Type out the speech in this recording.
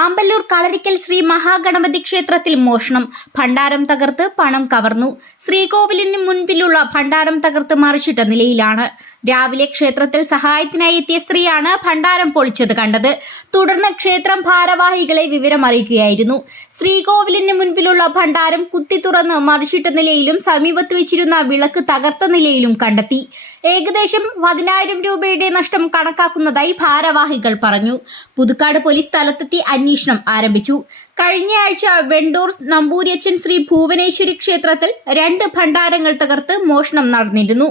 ആമ്പല്ലൂർ കളരിക്കൽ ശ്രീ മഹാഗണപതി ക്ഷേത്രത്തിൽ മോഷണം. ഭണ്ഡാരം തകർത്ത് പണം കവർന്നു. ശ്രീകോവിലിന് മുൻപിലുള്ള ഭണ്ഡാരം തകർത്ത് മറിച്ചിട്ട നിലയിലാണ്. രാവിലെ ക്ഷേത്രത്തിൽ സഹായത്തിനായി എത്തിയ സ്ത്രീയാണ് ഭണ്ഡാരം പൊളിച്ചത് കണ്ടത്. തുടർന്ന് ക്ഷേത്രം ഭാരവാഹികളെ വിവരമറിയിക്കുകയായിരുന്നു ശ്രീകോവിലിന് മുൻപിലുള്ള ഭണ്ഡാരം കുത്തി തുറന്ന് മറിച്ചിട്ട നിലയിലും സമീപത്ത് വെച്ചിരുന്ന വിളക്ക് തകർത്ത നിലയിലും കണ്ടെത്തി. ഏകദേശം പതിനായിരം രൂപയുടെ നഷ്ടം കണക്കാക്കുന്നതായി ഭാരവാഹികൾ പറഞ്ഞു. പുതുക്കാട് പോലീസ് സ്ഥലത്തെത്തി അന്വേഷണം ആരംഭിച്ചു. കഴിഞ്ഞയാഴ്ച വെണ്ടൂർ നമ്പൂരിയച്ചൻ ശ്രീ ഭുവനേശ്വരി ക്ഷേത്രത്തിൽ രണ്ട് ഭണ്ഡാരങ്ങൾ തകർത്ത് മോഷണം നടന്നിരുന്നു.